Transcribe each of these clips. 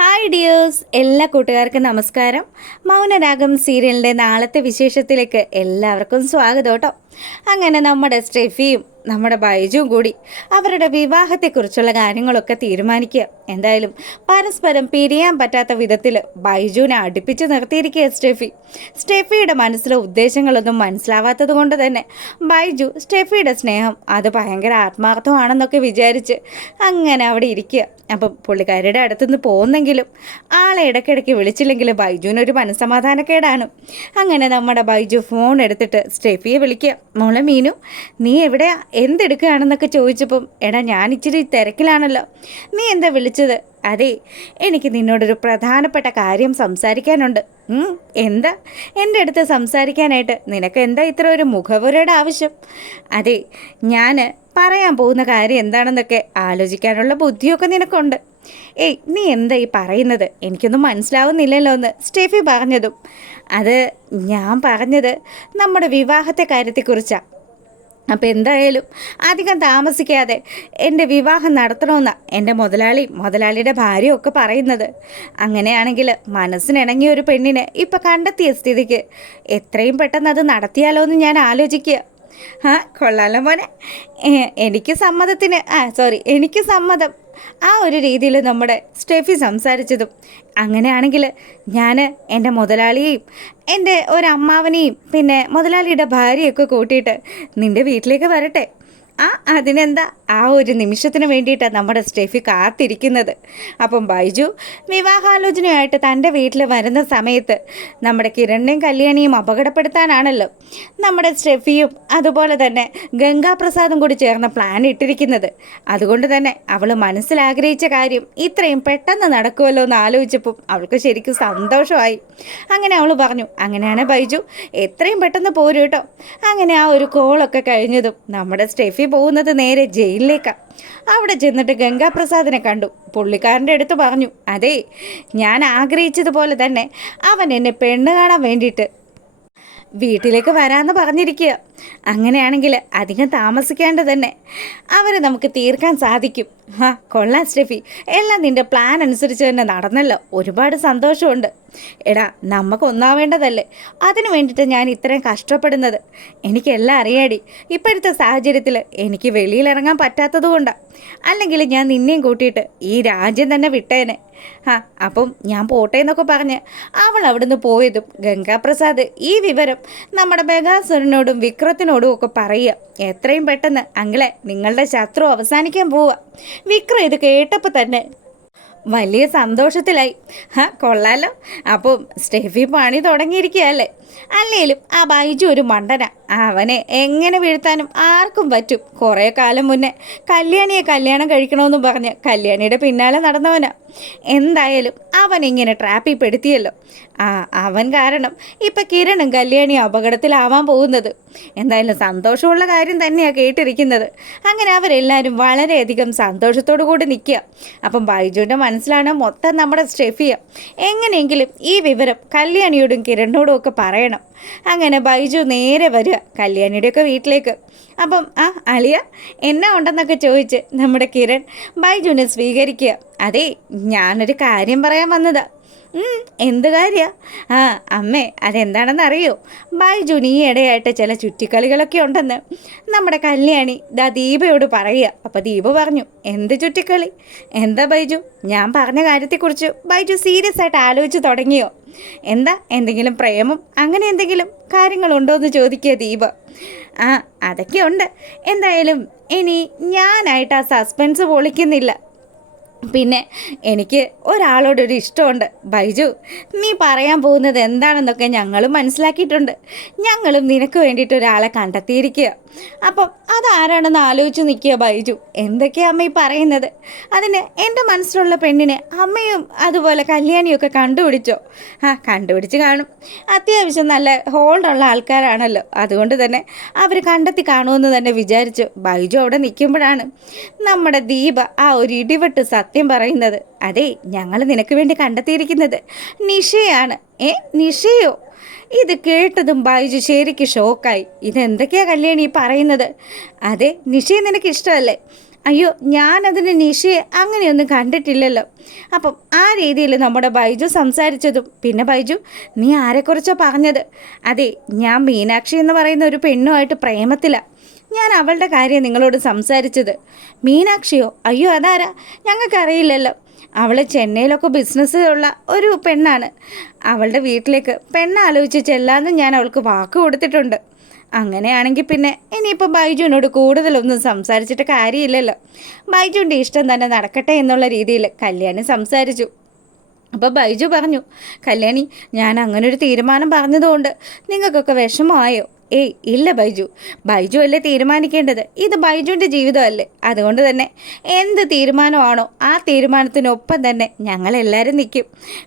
Bye. Hi dears എല്ലാ കൂട്ടുകാർക്കും നമസ്കാരം. മൗനരാഗം സീരിയലിന്റെ നാളത്തെ വിശേഷത്തിലേക്ക് എല്ലാവർക്കും സ്വാഗതം കേട്ടോ. അങ്ങനെ നമ്മുടെ സ്റ്റെഫിയും നമ്മുടെ ബൈജുവും കൂടി അവരുടെ വിവാഹത്തെക്കുറിച്ചുള്ള കാര്യങ്ങളൊക്കെ തീരുമാനിക്കുക. എന്തായാലും പരസ്പരം പിരിയാൻ പറ്റാത്ത വിധത്തിൽ ബൈജുവിനെ അടുപ്പിച്ച് നിർത്തിയിരിക്കുക സ്റ്റെഫി. സ്റ്റെഫിയുടെ മനസ്സിലെ ഉദ്ദേശങ്ങളൊന്നും മനസ്സിലാവാത്തത് കൊണ്ട് തന്നെ ബൈജു സ്റ്റെഫിയുടെ സ്നേഹം അത് ഭയങ്കര ആത്മാർത്ഥമാണെന്നൊക്കെ വിചാരിച്ച് അങ്ങനെ അവിടെ ഇരിക്കുക. അപ്പം പുള്ളിക്കാരുടെ അടുത്തുനിന്ന് പോകുന്നെങ്കിലും ആളെ ഇടയ്ക്കിടയ്ക്ക് വിളിച്ചില്ലെങ്കിൽ ബൈജുവിനൊരു മനസ്സമാധാനക്കേടാണ്. അങ്ങനെ നമ്മുടെ ബൈജു ഫോൺ എടുത്തിട്ട് സ്റ്റെഫിയെ വിളിക്കുക. മോളെ മീനു നീ എവിടെയാ എന്തെടുക്കുകയാണെന്നൊക്കെ ചോദിച്ചപ്പം എടാ ഞാൻ ഇച്ചിരി തിരക്കിലാണല്ലോ. നീ എന്താ വിളിച്ചത്? അതെ എനിക്ക് നിന്നോടൊരു പ്രധാനപ്പെട്ട കാര്യം സംസാരിക്കാനുണ്ട്. എന്താ? എന്റെ അടുത്ത് സംസാരിക്കാനായിട്ട് നിനക്ക് എന്താ ഇത്ര ഒരു മുഖവുരയുടെ ആവശ്യം? അതെ ഞാൻ പറയാൻ പോകുന്ന കാര്യം എന്താണെന്നൊക്കെ ആലോചിക്കാനുള്ള ബുദ്ധിയൊക്കെ നിനക്കുണ്ട്. ഏയ് നീ എന്താ ഈ പറയുന്നത്? എനിക്കൊന്നും മനസ്സിലാവുന്നില്ലല്ലോ എന്ന് സ്റ്റെഫി പറഞ്ഞതും. അത് ഞാൻ പറഞ്ഞത് നമ്മുടെ വിവാഹത്തെ കാര്യത്തെക്കുറിച്ചാണ് അപ്പോൾ എന്തായാലും അധികം താമസിക്കാതെ എന്റെ വിവാഹം നടത്തണമെന്നാണ് എന്റെ മുതലാളി മുതലാളിയുടെ ഭാര്യയും ഒക്കെ പറയുന്നത്. അങ്ങനെയാണെങ്കിൽ മനസ്സിനിണങ്ങിയ ഒരു പെണ്ണിനെ ഇപ്പം കണ്ടെത്തിയ സ്ഥിതിക്ക് എത്രയും പെട്ടെന്ന് അത് നടത്തിയാലോ എന്ന് ഞാൻ ആലോചിക്കുക. ആ കൊള്ളാലോ മോനെ. എനിക്ക് സമ്മതത്തിന് ആ സോറി എനിക്ക് സമ്മതം. ആ ഒരു രീതിയിൽ നമ്മുടെ സ്റ്റെഫി സംസാരിച്ചതും. അങ്ങനെയാണെങ്കിൽ ഞാൻ എന്റെ മുതലാളിയെയും എന്റെ ഒരമ്മാവനെയും പിന്നെ മുതലാളിയുടെ ഭാര്യയൊക്കെ കൂട്ടിയിട്ട് നിന്റെ വീട്ടിലേക്ക് വരട്ടെ. ആ അതിനെന്താ? ആ ഒരു നിമിഷത്തിന് വേണ്ടിയിട്ടാണ് നമ്മുടെ സ്റ്റെഫി കാത്തിരിക്കുന്നത്. അപ്പം ബൈജു വിവാഹാലോചനയായിട്ട് തന്റെ വീട്ടിൽ വരുന്ന സമയത്ത് നമ്മുടെ കിരണിനെയും കല്യാണിയും അപകടപ്പെടുത്താനാണല്ലോ നമ്മുടെ സ്റ്റെഫിയും അതുപോലെ തന്നെ ഗംഗാപ്രസാദും കൂടി ചേർന്ന പ്ലാൻ ഇട്ടിരിക്കുന്നത്. അതുകൊണ്ട് തന്നെ അവൾ മനസ്സിലാഗ്രഹിച്ച കാര്യം ഇത്രയും പെട്ടെന്ന് നടക്കുമല്ലോ എന്ന് ആലോചിച്ചപ്പോൾ അവൾക്ക് ശരിക്കും സന്തോഷമായി. അങ്ങനെ അവൾ പറഞ്ഞു അങ്ങനെയാണ് ബൈജു എത്രയും പെട്ടെന്ന് പോരും കേട്ടോ. അങ്ങനെ ആ ഒരു കോളൊക്കെ കഴിഞ്ഞതും നമ്മുടെ സ്റ്റെഫി പോകുന്നത് നേരെ ജയിലിലേക്കാണ് അവിടെ ചെന്നിട്ട് ഗംഗാപ്രസാദിനെ കണ്ടു. പുള്ളിക്കാരന്റെ അടുത്ത് പറഞ്ഞു അതെ ഞാൻ ആഗ്രഹിച്ചതുപോലെ തന്നെ അവൻ എന്നെ പെണ്ണ് കാണാൻ വേണ്ടിയിട്ട് വീട്ടിലേക്ക് വരാമെന്ന് പറഞ്ഞിരിക്കുക അങ്ങനെയാണെങ്കിൽ അധികം താമസിക്കേണ്ട തന്നെ. അവരെ നമുക്ക് തീർക്കാൻ സാധിക്കും. ആ കൊള്ളാം സ്റ്റെഫി. എല്ലാം നിന്റെ പ്ലാൻ അനുസരിച്ച് തന്നെ നടന്നല്ലോ. ഒരുപാട് സന്തോഷമുണ്ട്. എടാ നമുക്ക് ഒന്നാവേണ്ടതല്ലേ? അതിനു വേണ്ടിയിട്ട് ഞാൻ ഇത്രയും കഷ്ടപ്പെടുന്നത്. എനിക്കെല്ലാം അറിയാടി. ഇപ്പോഴത്തെ സാഹചര്യത്തിൽ എനിക്ക് വെളിയിലിറങ്ങാൻ പറ്റാത്തത് കൊണ്ടാണ് അല്ലെങ്കിൽ ഞാൻ നിന്നെയും കൂട്ടിയിട്ട് ഈ രാജ്യം തന്നെ വിട്ടേനെ. ആ അപ്പം ഞാൻ പോട്ടെ എന്നൊക്കെ പറഞ്ഞ് അവൾ അവിടുന്ന് പോയതും ഗംഗാപ്രസാദ് ഈ വിവരം നമ്മുടെ ബഗാസുരനോടും വിക്രത്തിനോടും ഒക്കെ പറയുക. എത്രയും പെട്ടെന്ന് അങ്ങളെ നിങ്ങളുടെ ശത്രു അവസാനിക്കാൻ പോവുക. വിക്രം ഇത് കേട്ടപ്പോൾ തന്നെ വലിയ സന്തോഷത്തിലായി. ഹാ കൊള്ളാലോ. അപ്പം സ്റ്റെഫി പണി തുടങ്ങിയിരിക്കുകയല്ലേ? അല്ലേലും ആ ബൈജു ഒരു മണ്ടന. അവനെ എങ്ങനെ വീഴ്ത്താനും ആർക്കും പറ്റും. കുറേ കാലം മുന്നേ കല്യാണിയെ കല്യാണം കഴിക്കണമെന്ന് പറഞ്ഞ് കല്യാണിയുടെ പിന്നാലെ നടന്നവനാ. എന്തായാലും അവൻ ഇങ്ങനെ ട്രാപ്പിൽ പെടുത്തിയല്ലോ. ആ അവൻ കാരണം ഇപ്പം കിരണും കല്യാണിയും അപകടത്തിലാവാൻ പോകുന്നത്. എന്തായാലും സന്തോഷമുള്ള കാര്യം തന്നെയാണ് കേട്ടിരിക്കുന്നത്. അങ്ങനെ അവരെല്ലാവരും വളരെയധികം സന്തോഷത്തോടു കൂടി നിൽക്കുക അപ്പം ബൈജുവിന്റെ മനസ്സിലാണ് മൊത്തം നമ്മുടെ സ്റ്റെഫിയ. എങ്ങനെയെങ്കിലും ഈ വിവരം കല്യാണിയോടും കിരണിനോടും ഒക്കെ പറയണം. അങ്ങനെ ബൈജു നേരെ വരിക കല്യാണിയുടെയൊക്കെ വീട്ടിലേക്ക്. അപ്പം ആ അളിയ എന്നാ ഉണ്ടെന്നൊക്കെ ചോദിച്ച് നമ്മുടെ കിരൺ ബൈജുവിനെ സ്വീകരിക്കുക. അതെ ഞാനൊരു കാര്യം പറയാൻ വന്നതാ. ഉം, എന്ത് കാര്യ? ആ അമ്മേ അതെന്താണെന്ന് അറിയോ? ബൈജുന് ഈ ഇടയായിട്ട് ചില ചുറ്റിക്കളികളൊക്കെ ഉണ്ടെന്ന്. നമ്മുടെ കല്യാണി ദാ ദീപയോട് പറയുക. അപ്പോൾ ദീപ പറഞ്ഞു എന്ത് ചുറ്റിക്കളി? എന്താ ബൈജു? ഞാൻ പറഞ്ഞ കാര്യത്തെക്കുറിച്ച് ബൈജു സീരിയസ് ആയിട്ട് ആലോചിച്ച് തുടങ്ങിയോ? എന്താ? എന്തെങ്കിലും പ്രേമം? അങ്ങനെ എന്തെങ്കിലും കാര്യങ്ങളുണ്ടോ എന്ന് ചോദിക്കുക ദീപ. ആ അതൊക്കെ ഉണ്ട്. എന്തായാലും ഇനി ഞാനായിട്ട് ആ സസ്പെൻസ് പൊളിക്കുന്നില്ല. പിന്നെ എനിക്ക് ഒരാളോടൊരു ഇഷ്ടമുണ്ട്. ബൈജു നീ പറയാൻ പോകുന്നത് എന്താണെന്നൊക്കെ ഞങ്ങളും മനസ്സിലാക്കിയിട്ടുണ്ട്. ഞങ്ങളും നിനക്ക് വേണ്ടിയിട്ട് ഒരാളെ കണ്ടെത്തിയിരിക്കുക. അപ്പം അതാരാണെന്ന് ആലോചിച്ച് നിൽക്കുക ബൈജു. എന്തൊക്കെയാണ് അമ്മ ഈ പറയുന്നത്? അതിന് എന്റെ മനസ്സിലുള്ള പെണ്ണിനെ അമ്മയും അതുപോലെ കല്യാണിയൊക്കെ കണ്ടുപിടിച്ചോ? ആ കണ്ടുപിടിച്ച് കാണും. അത്യാവശ്യം നല്ല ഹോൾഡുള്ള ആൾക്കാരാണല്ലോ. അതുകൊണ്ട് തന്നെ അവർ കണ്ടെത്തി കാണുമെന്ന് തന്നെ വിചാരിച്ചു. ബൈജു അവിടെ നിൽക്കുമ്പോഴാണ് നമ്മുടെ ദീപ ആ ഒരു ഇടിവെട്ട് സത്യം പറയുന്നത്. അതെ ഞങ്ങൾ നിനക്ക് വേണ്ടി കണ്ടെത്തിയിരിക്കുന്നത്. നിഷയാണ്. ഏ നിഷയോ? ഇത് കേട്ടതും ബൈജു ശരിക്ക് ഷോക്കായി. ഇതെന്തൊക്കെയാ കല്യാണി പറയുന്നത്? അതെ നിഷയെ നിനക്ക് ഇഷ്ടമല്ലേ? അയ്യോ ഞാനതിന് നിഷയെ അങ്ങനെയൊന്നും കണ്ടിട്ടില്ലല്ലോ. അപ്പം ആ രീതിയിൽ നമ്മുടെ ബൈജു സംസാരിച്ചതും പിന്നെ ബൈജു നീ ആരെക്കുറിച്ചോ പറഞ്ഞത്? അതെ ഞാൻ മീനാക്ഷി എന്ന് പറയുന്ന ഒരു പെണ്ണുമായിട്ട് പ്രേമത്തിലാണ് ഞാൻ അവളുടെ കാര്യം നിങ്ങളോട് സംസാരിച്ചത്. മീനാക്ഷിയോ അയ്യോ അതാരാ? ഞങ്ങൾക്കറിയില്ലല്ലോ. അവൾ ചെന്നൈയിലൊക്കെ ബിസിനസ് ഉള്ള ഒരു പെണ്ണാണ്. അവളുടെ വീട്ടിലേക്ക് പെണ്ണാലോചിച്ച് ചെല്ലാന്ന് ഞാൻ അവൾക്ക് വാക്ക് കൊടുത്തിട്ടുണ്ട്. അങ്ങനെയാണെങ്കിൽ പിന്നെ ഇനിയിപ്പോൾ ബൈജുവിനോട് കൂടുതലൊന്നും സംസാരിച്ചിട്ട് കാര്യമില്ലല്ലോ. ബൈജുവിന്റെ ഇഷ്ടം തന്നെ നടക്കട്ടെ എന്നുള്ള രീതിയിൽ കല്യാണി സംസാരിച്ചു. അപ്പോൾ ബൈജു പറഞ്ഞു കല്യാണി ഞാൻ അങ്ങനെ ഒരു തീരുമാനം പറഞ്ഞതുകൊണ്ട് നിങ്ങൾക്കൊക്കെ വിഷമമായോ? ഏയ് ഇല്ല ബൈജു. ബൈജു അല്ലേ തീരുമാനിക്കേണ്ടത്? ഇത് ബൈജുവിന്റെ ജീവിതമല്ലേ? അതുകൊണ്ട് തന്നെ എന്ത് തീരുമാനമാണോ ആ തീരുമാനത്തിനൊപ്പം തന്നെ ഞങ്ങളെല്ലാവരും നിൽക്കും.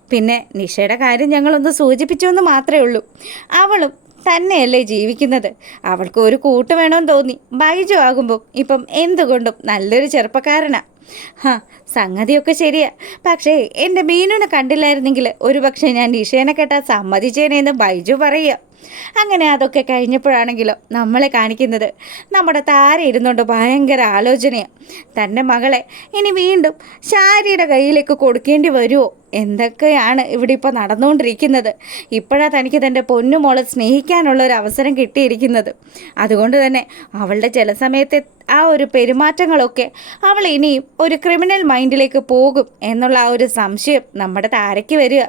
പിന്നെ നിഷയുടെ കാര്യം ഞങ്ങളൊന്ന് സൂചിപ്പിച്ചു എന്ന് മാത്രമേ ഉള്ളൂ. അവളും തന്നെയല്ലേ ജീവിക്കുന്നത്. അവൾക്ക് ഒരു കൂട്ട് വേണമെന്ന് തോന്നി. ബൈജു ആകുമ്പോൾ ഇപ്പം എന്തുകൊണ്ടും നല്ലൊരു ചെറുപ്പക്കാരനാണ് ഹാ സംഗതിയൊക്കെ ശരിയാ. പക്ഷേ എന്റെ മീനുനെ കണ്ടില്ലായിരുന്നെങ്കിൽ ഒരു പക്ഷേ ഞാൻ നിഷേനെ കേട്ടാൽ സമ്മതിച്ചേനെന്ന് ബൈജു പറയുക. അങ്ങനെ അതൊക്കെ കഴിഞ്ഞപ്പോഴാണെങ്കിലും നമ്മളെ കാണിക്കുന്നത്. നമ്മുടെ താര ഇരുന്നുകൊണ്ട് ഭയങ്കര ആലോചനയാണ് തന്റെ മകളെ ഇനി വീണ്ടും ശാരിയുടെ കയ്യിലേക്ക് കൊടുക്കേണ്ടി വരുമോ എന്തൊക്കെയാണ് ഇവിടെ ഇപ്പോൾ നടന്നുകൊണ്ടിരിക്കുന്നത്? ഇപ്പോഴാണ് തനിക്ക് തന്റെ പൊന്നുമോളെ സ്നേഹിക്കാനുള്ള ഒരു അവസരം കിട്ടിയിരിക്കുന്നത്. അതുകൊണ്ട് തന്നെ അവളുടെ ചില സമയത്തെ ആ ഒരു പെരുമാറ്റങ്ങളൊക്കെ അവൾ ഇനിയും ഒരു ക്രിമിനൽ മൈൻഡിലേക്ക് പോകും എന്നുള്ള ആ ഒരു സംശയം നമ്മുടെ താരയ്ക്ക് വരിക.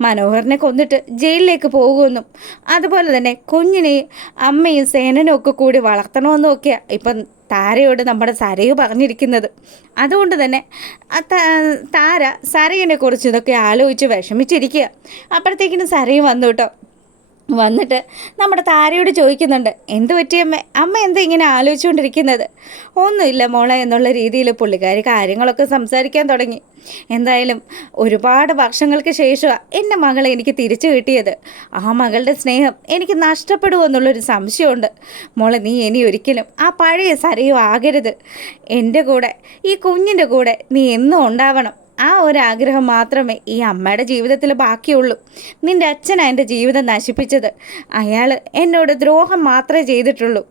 മനോഹറിനെ കൊന്നിട്ട് ജയിലിലേക്ക് പോകുമെന്നും അതുപോലെ തന്നെ കുഞ്ഞിനെയും അമ്മയും സേനനും ഒക്കെ കൂടി വളർത്തണമെന്നും ഒക്കെയാണ് ഇപ്പം താരയോട് നമ്മുടെ സരയു പറഞ്ഞിരിക്കുന്നത്. അതുകൊണ്ട് തന്നെ താര സരയിനെ കുറിച്ച് ഇതൊക്കെ ആലോചിച്ച് വിഷമിച്ചിരിക്കുക. അപ്പോഴത്തേക്കിനും സരയും വന്നു കേട്ടോ. വന്നിട്ട് നമ്മുടെ താരയോട് ചോദിക്കുന്നുണ്ട് എന്ത് പറ്റിയമ്മ അമ്മ? എന്താ ഇങ്ങനെ ആലോചിച്ചുകൊണ്ടിരിക്കുന്നത്? ഒന്നുമില്ല മോളെ എന്നുള്ള രീതിയിൽ പുള്ളിക്കാരി കാര്യങ്ങളൊക്കെ സംസാരിക്കാൻ തുടങ്ങി. എന്തായാലും ഒരുപാട് വർഷങ്ങൾക്ക് ശേഷമാണ് എന്റെ മകളെ എനിക്ക് തിരിച്ചു കിട്ടിയത്. ആ മകളുടെ സ്നേഹം എനിക്ക് നഷ്ടപ്പെടുമോ എന്നുള്ളൊരു സംശയമുണ്ട്. മോളെ നീ ഇനി ഒരിക്കലും ആ പഴയ സരയും ആകരുത്. എന്റെ കൂടെ ഈ കുഞ്ഞിന്റെ കൂടെ നീ എന്നും ഉണ്ടാവണം. ആ ഒരു ആഗ്രഹം മാത്രമേ ഈ അമ്മയുടെ ജീവിതത്തിൽ ബാക്കിയുള്ളൂ. നിന്റെ അച്ഛനാണ് എന്റെ ജീവിതം നശിപ്പിച്ചത്. അയാൾ എന്നോട് ദ്രോഹം മാത്രമേ ചെയ്തിട്ടുള്ളൂ.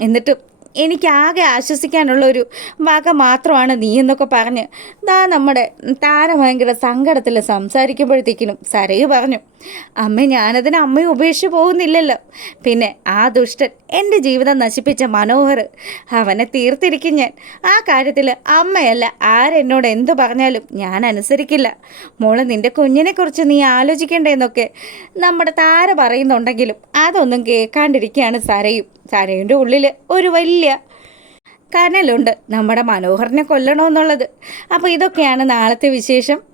എന്നിട്ടും എനിക്കാകെ ആശ്വസിക്കാനുള്ള ഒരു വക മാത്രമാണ് നീ എന്നൊക്കെ പറഞ്ഞ് ദാ നമ്മുടെ താര ഭയങ്കര സങ്കടത്തിൽ സംസാരിക്കുമ്പോഴത്തേക്കിനും സരയു പറഞ്ഞു അമ്മ ഞാനതിന് അമ്മയെ ഉപേക്ഷിച്ച് പോകുന്നില്ലല്ലോ. പിന്നെ ആ ദുഷ്ടൻ എന്റെ ജീവിതം നശിപ്പിച്ച മനോഹർ അവനെ തീർത്തിരിക്കും ഞാൻ. ആ കാര്യത്തിൽ അമ്മയല്ല ആരെന്നോട് എന്ത് പറഞ്ഞാലും ഞാൻ അനുസരിക്കില്ല. മോളെ നിന്റെ കുഞ്ഞിനെക്കുറിച്ച് നീ ആലോചിക്കേണ്ടതെന്നൊക്കെ നമ്മുടെ താര പറയുന്നുണ്ടെങ്കിലും അതൊന്നും കേൾക്കാണ്ടിരിക്കുകയാണ് സരയും. സരയുടെ ഉള്ളിൽ ഒരു വലിയ കനലുണ്ട് നമ്മുടെ മനോഹറിനെ കൊല്ലണമെന്നുള്ളത് അപ്പോൾ ഇതൊക്കെയാണ് നാളത്തെ വിശേഷം.